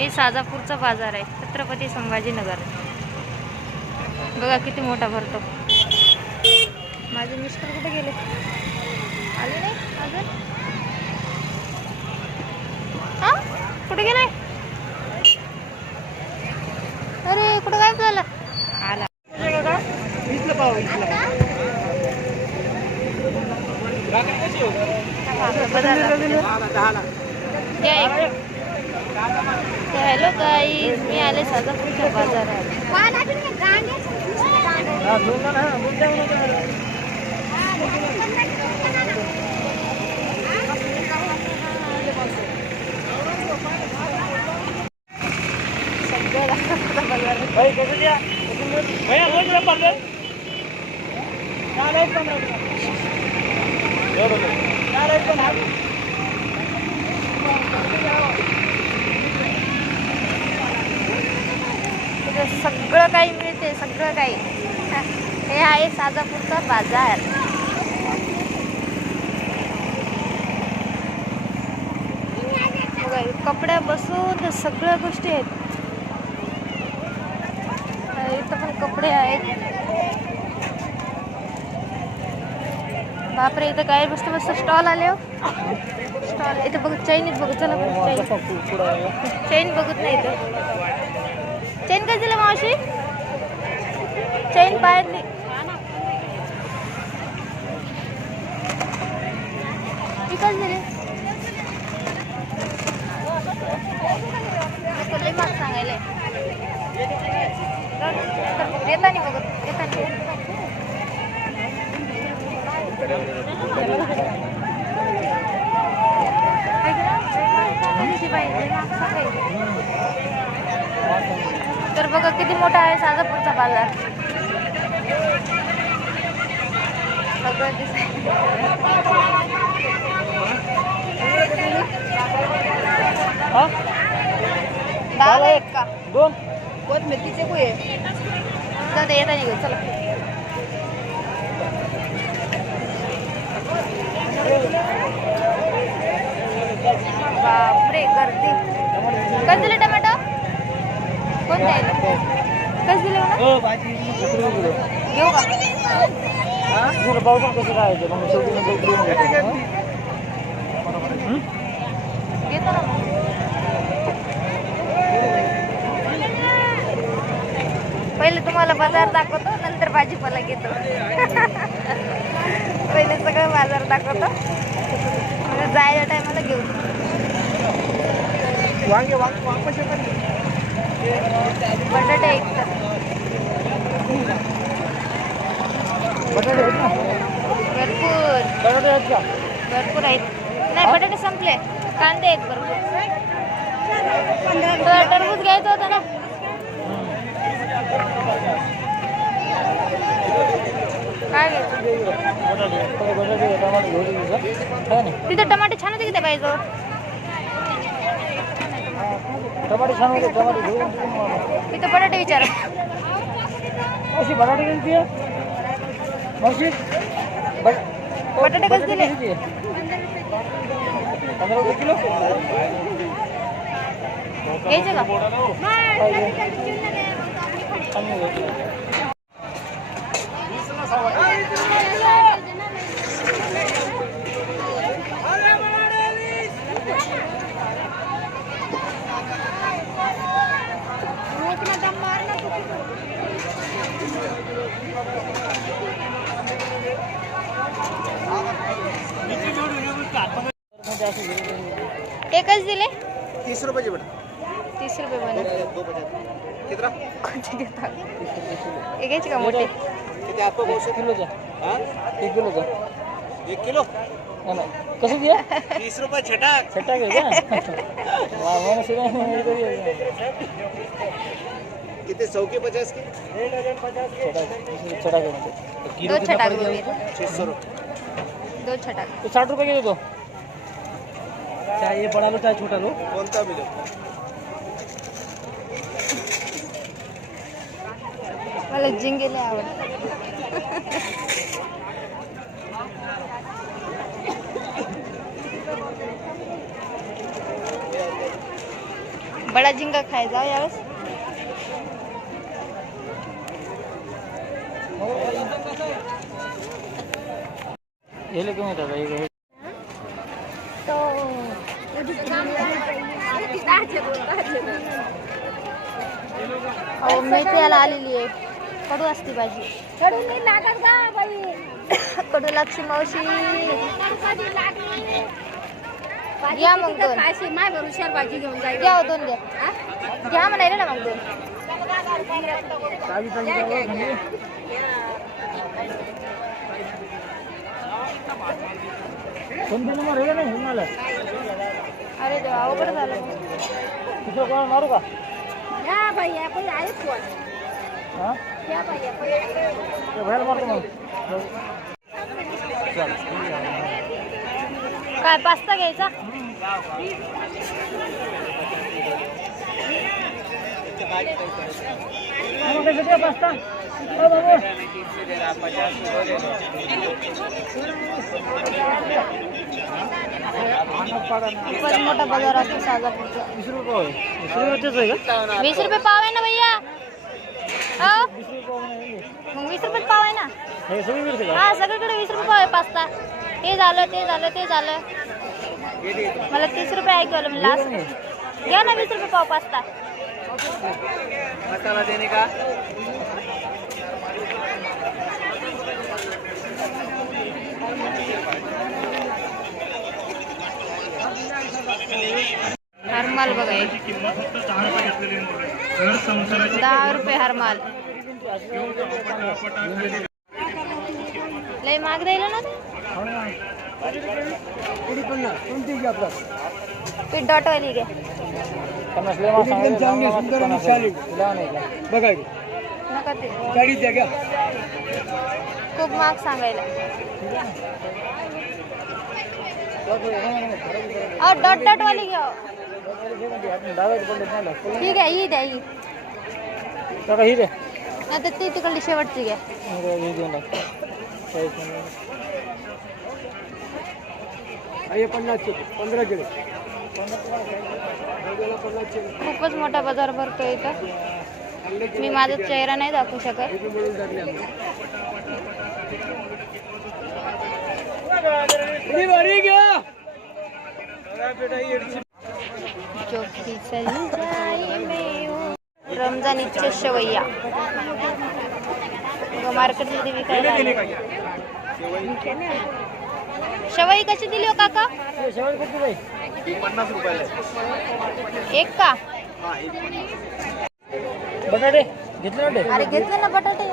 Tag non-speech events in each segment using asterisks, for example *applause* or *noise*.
हे साजापूरचा बाजार आहे छत्रपती संभाजीनगर. बघा किती मोठा भरतो. माझे मिस्टर कुठे गेले? आले नाही अजून? कुठे गेले बाजारात सगळं दाखवतं बाजारात तिथं सगळं काही मिळते सगळं काही. हे आहे साजापूरचा बाजार. बघा, कपड्यापासून तर सगळ्या गोष्टी आहेत. इथं पण कपडे आहेत. बापरे इथं काय मस्त मस्त स्टॉल आले हो. स्टॉल इथं बघ चैनीत बघू चला बघू चैन चैन बघत नाही इथं. चैन काय दिलं मावशी? चैन पाहिली ती काय दिली लई महाग सांगायला येता नाही बघत येता तर बघा किती मोठा आहे साजापूरचा बाजार सगळं का दोन. कोथमेथीचे येता निघू चला. बापरे गर्दी. दिलं टोमॅटो? कोण द्यायला कसं दिलं म्हणा हो भाजी दुसरी किलो घेऊ का तुला पावसाळ्यात कसं काय? मग शेवटी नंतर. हं? पहिले तुम्हाला बाजार दाखवतो नंतर भाजीपाला घेतो. पहिले सगळं बाजार दाखवतो. म्हणजे जायच्या टायमाला घेऊ वांगे वांगे वांग कसे पण. बटाटे एक तर. बटाटे आहेत ना भरपूर बटाटे आहेत. का भरपूर आहेत नाही बटाटे संपले. कांदे आहेत भरपूर. तर टरबूज घ्यायचं होतं ना. काय घ्यायचं? तिथे टमाटे छान होते किती पाहिजे टमाटे छान होते टमाटे. तिथे बटाटे विचार. मावशी बटाटे किती आहे मावशी बट- बटाटे कसे दिले? किती आहे? पंधरा रुपये किलो घ्यायचे का कमी होईल. मध्ये असं घेऊ दे. एकच दिले? तीस रुपयाचे बेटा. तीस रुपये म्हणा कोणते हे घ्यायचे का मोठे? किती आपको बहुत से किलोचा. हाँ? एक किलोचा. एक किलो? हा ना कसं घ्या तीस रुपये छटाक. छटा घेऊ का? *laughs* वा मला सुद्धा हे तरी आहे. किती? सौ के पचास की. दो छटा घेऊ छह सौ रुपये. दो छटा। तो साठ रुपये के दे। दो चाहे ये बड़ा लो चाहे छोटा लो। कोणता मिळेल मला जिंगेले आवडतात बडा झिंगा खायचा यावेळेस. हे कमी येतात हे- अहो मेथी याला आलेली आहे. कडू असती भाजी. कडू लागशी मावशी. घ्या मग दोन. माय भाजी घेऊन जाईल. घ्या हो दोन घ्या. घ्या म्हणायला ना मग दोन. कोणते नंबर हे का नाही मला अरे देवा अवघड झालं. दुसरं कोणाला मारू का? या बाई आपण आहेच कोण? हा? या बाई आपण ते बाहेर मारतो मग काय पास्ता घ्यायचा? मग कसं काय पास्ता. बाबू बाज़ार रुपये पाव. वीस ना भैया वीस रुपये पाव आहे ना हे सगळीकडे वीस रुपये पाव आहे पास्ता ते झालं ते झालं ते झालं मला तीस रुपये ऐकवलं म्हणलं असं घ्या ना वीस रुपये पाव पास्ता मसाला देने का बघा एक दहा रुपये हरमाल लय महाग राहिलं ना पीठ डॉटवाली घ्या पन्नास लय महाग सांगितलं. पन्नास आहे. लहान आहे का? नका ते खूप महाग सांगायला अहो डॉट डॉट वाली घ्या हो. आपण डाव्यात पडलेत नाही लागत. ही घ्या ही द्या ही काका ही दे नाही तर ती तिकडली शेवटची घ्या मग हे देऊन टाक. चाळीस मिनिट. खूपच मोठा बाजार भरतो इथं मी माझा चेहरा नाही दाखवू शकत जो रमजानीच्या शेवय्या बघा मार्केटमध्ये विकायला. शेवई कशी दिली हो काका? हे. एक का? हा एक बटाटे. घेतले वाटे अरे घेतले ना बटाटे.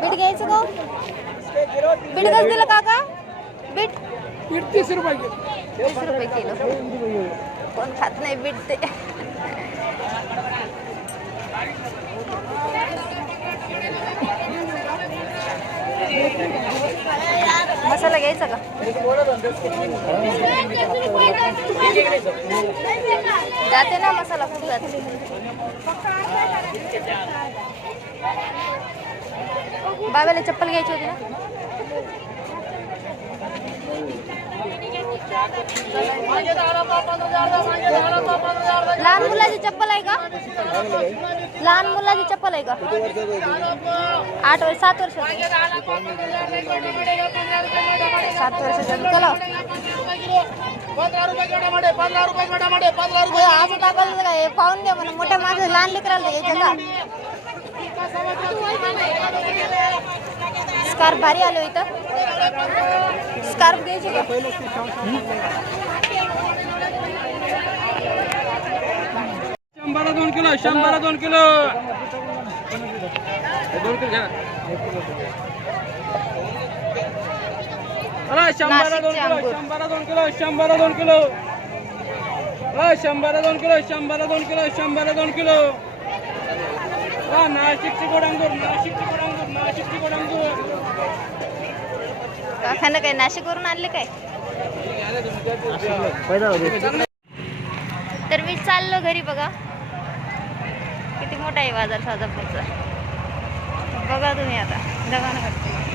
बीट घ्यायचं का बीट कसं दिलं काका? बीट? तीस रुपये वीस रुपये किलो. कोण खात नाही बीट ते मसाला घ्यायचा का? जाते ना मसाला खूप जाते. बाबाला चप्पल घ्यायची होती ना? लहान मुलाची चप्पल आहे का? लहान मुलाची चप्पल आहे का? आठ वर्ष सात वर्ष. सात वर्ष चला. आज असं टाकायचं काय? पाहून द्या म्हणून मोठ्या माणसं लहान लेकराला द्यायचं का? स्कार्फ भारी आलो इथं. स्कार्फ घ्यायची का? शंभर दोन किलो शंभर दोन किलो. दोन किलो घ्या. शंभर दोन किलो. शंभर दोन किलो शंभर दोन किलो. शंभर दोन किलो शंभर दोन किलो शंभर दोन किलो. हा नाशिकची गोड अंगूर नाशिकची गोड अंगूर नाशिकची गोड अंगूर काकांना काय नाशिकवरून आणले काय? तर मी चाललो घरी बघा. किती मोठा आहे बाजार साजापूरचा बघा तुम्ही आता. दगान करते